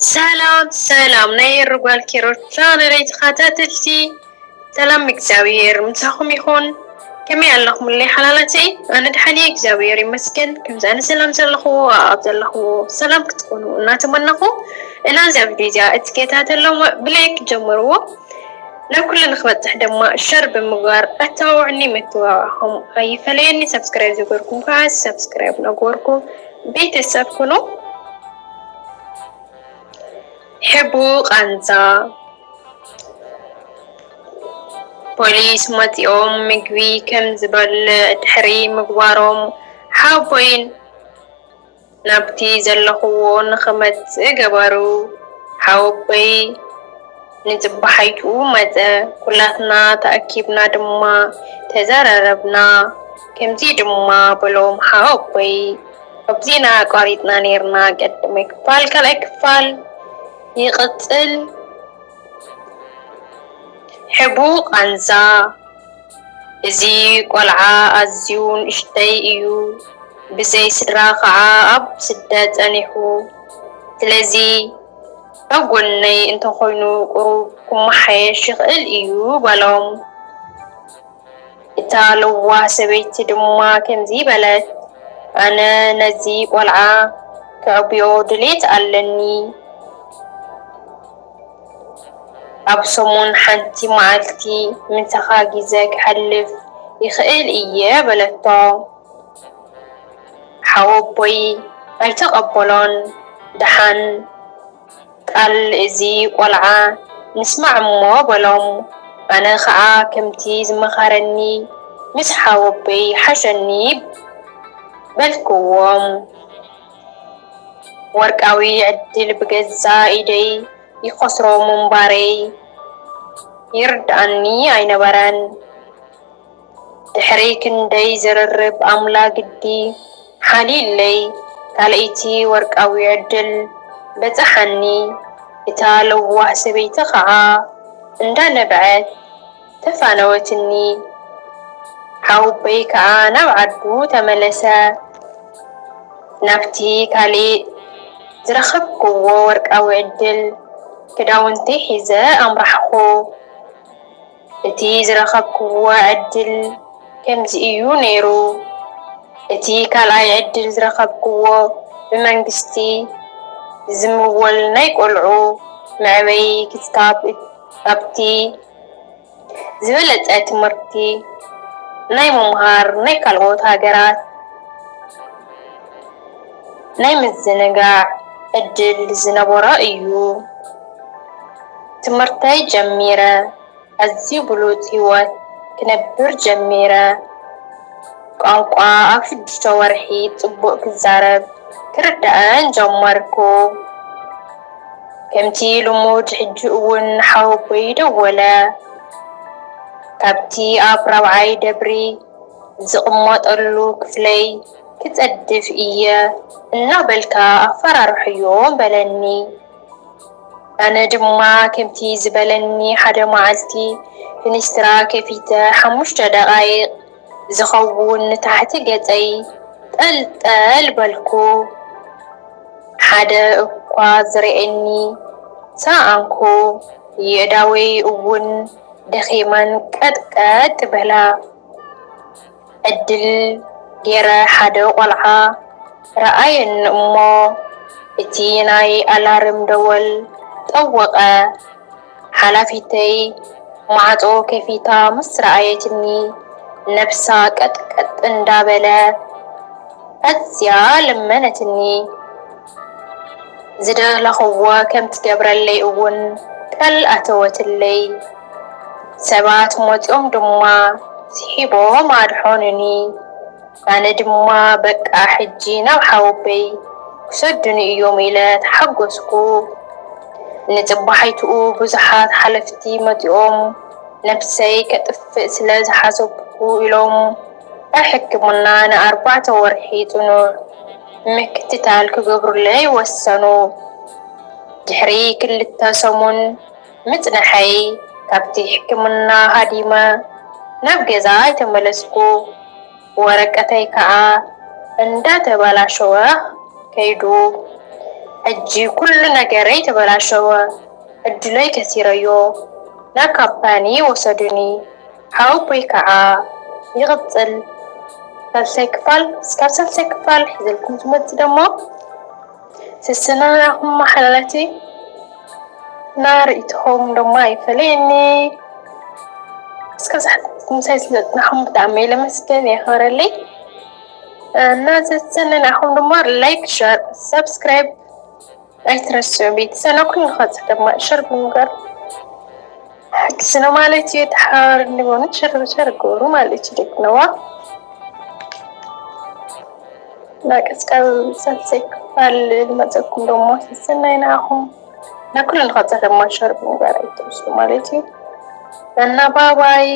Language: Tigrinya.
ሰላም ናይ ርጓል ኪሮች ቻናለይ ተኸታተልቲ ሰላም እግዚአብሔር ምሳኹም ይኹን ከመይ ኣለኹምለይ ሓላላተይ ኣነ ድሓን እግዚአብሔር ይመስገን ከምዚ ኣነ ሰላም ዘለኹዎ ኣብ ዘለኹዎ ሰላም ክትኮኑ እናተመነኹ እናዚ ቪድዮ እትከታተሉ ብላይክ ጀምርዎ ናብ ኩሉ ንኽበፅሕ ድማ ሸር ብምግባር ኣታውዕኒ ምትዋዕኹም ኣይፈለየኒ ሰብስክራይብ ዝገበርኩም ከዓ ሰብስክራይብ ነግበርኩም ቤተሰብ ኩኑ ሕቡቕ ቃንዛ ፖሊስ መፂኦም ምግቢ ከም ዝበልዕ ድሕሪ ምግባሮም ሓቦይን ናብቲ ዘለኽዎ ንኽመፅእ ገበሩ። ሓወበይ ንፅባሓይቱ መፀ ኩላትና ተኣኪብና ድማ ተዘራረብና ከምዚ ድማ በሎም ሓወበይ ኣብዚና ቆሪጥና ነርና ቀዳማይ ክፋል ካልኣይ ክፋል ይቕፅል። ሕቡቕ ቃንዛ እዚ ቆልዓ ኣዝዩ ንእሽተይ እዩ ብዘይ ስድራ ከዓ ኣብ ስደት ፀኒሑ ስለዚ ኣብ ጎነይ እንተኾይኑ ቁሩብ ክመሓየሽ ይኽእል እዩ በሎም። እታ ልዋህ ሰበይቲ ድማ ከምዚ በለት ኣነ ነዚ ቆልዓ ክዕብዮ ድሌት ኣለኒ ኣብ ሰሙን ሓንቲ መዓልቲ ምንተኻ ግዜ ክሕልፍ ይኽእል እየ በለቶ። ሓወቦይ ኣይተቐበሎን ድሓን ቃል እዚ ቆልዓ ንስማዕ እሞ በሎም። ኣነ ከዓ ከምቲ ዝመኻረኒ ምስ ሓወቦይ ሓሸኒ በልክዎም። ወርቃዊ ዕድል ብገዛ ኢደይ ይኸስሮ ምንባረይ ይርዳእኒ ኣይነበረን። ድሕሪ ክንደይ ዝርርብ ኣምላ ግዲ ሓሊለይ ካልአይቲ ወርቃዊ ዕድል በፅሓኒ። እታ ልዋህ ሰበይቲ ከዓ እንዳነብዐት ተፋነወትኒ። ሓወበይ ከዓ ናብ ዓዱ ተመለሰ። ናብቲ ካሊእ ዝረኸብክዎ ወርቃዊ ዕድል ክዳውንቲ ሒዘ ኣምራሕኹ። እቲ ዝረኸብክዎ ዕድል ከምዚ እዩ ነይሩ። እቲ ካልኣይ ዕድል ዝረኸብክዎ ብመንግስቲ ዝምወል ናይ ቆልዑ መዕበይ ክስካብ ኣብቲ ዝበለፀ ትምህርቲ ናይ ምምሃር ናይ ካልኦት ሃገራት ናይ ምዝንጋዕ ዕድል ዝነበሮ እዩ። ትምህርተይ ጀሚረ ኣዝዩ ብሉፅ ህይወት ክነብር ጀሚረ። ቋንቋ ኣብ 6 ወርሒ ፅቡቅ ክዛረብ ክርዳእን ጀመርኩ። ከምቲ ልሙድ ሕጂ እውን ሓወቦይ ደወለ። ካብቲ ኣብ 4ይ ደብሪ ዝቕመጠሉ ክፍለይ ክፀድፍ እየ እናበልካ ኣፈራርሕዮም በለኒ። ኣነ ድማ ከምቲ ዝበለኒ ሓደ መዓልቲ ፍንስትራ ከፊተ 5 ደቓይቕ ዝኸውን ንታሕቲ ገፀይ ጠልጠል በልኩ። ሓደ እኳ ዝርአኒ ሰኣንኩ። የዳወይ እውን ደኺመን ቀጥቀጥ በላ። ዕድል ገይረ ሓደ ቆልዓ ረኣየኒ እሞ እቲ ናይ ኣላርም ደወል ጠወቐ። ሓላፊተይ ማዕፆ ከፊታ ምስ ረኣየትኒ ነብሳ ቀጥቀጥ እንዳበለ ኣዝያ ለመነትኒ። ዝደለኽዎ ከም ትገብረለይ እውን ቃል ኣተወትለይ። ሰባት መፂኦም ድማ ስሒቦም ኣድሖኑኒ። ኣነ ድማ በቃ ሕጂ ናብ ሓወበይ ክሰዱኒ እዮም ኢለ ተሓጎስኩ። ንፅባሓይትኡ ብዙሓት ሓለፍቲ መፂኦም ነብሰይ ከጥፍእ ስለ ዝሓሰብኩ ኢሎም ኣብ ሕክምና ን4 ወርሒ ፅኑዕ ምክትታል ክገብሩለይ ወሰኑ። ድሕሪ 2 ሰሙን ምፅንሐይ ካብቲ ሕክምና ሃዲመ ናብ ገዛ ተመለስኩ። ወረቀተይ ከዓ እንዳተበላሸወ ከይዱ ሕጂ ኩሉ ነገረይ ተበላሸወ ዕድለይ ከሲረዮ ናብ ካምፓኒ ወሰዱኒ ሓወቦይ ከዓ ይቕፅል ሳልሳይ ክፋል እስካብ ሳልሳይ ክፋል ሒዘልኩም ዝመጽእ ደሞ ስስና ናኹም ሓላለቲ ናርእይትኹም ደሞ ኣይፈለየኒ እስካብ ምሳይ ስለጥናኹም ብጣዕሚ ለመስገን የኽበረለይ እና ዘዘነናኹም ደሞ ላይክ ሸር ሰብስክራይብ ኣይትረስዑ ቤተሰብና ኩሉ ንኸጽሕ ደማ ሸር ብምግባር ሓግዝና ማለት እዩ ተሓባበር እንዲሆኑ ሸር ግበሩ ማለት እዩ ደግነዋ ናቀስካብ ሳልሳይ ክፋል ልመጸኩም ደሞ ስስናይ ናኹም ናኩሉ ንኸጽሕ ደማ ሸር ብምግባር ኣይትረስዑ ማለት እዩ እና ባባይ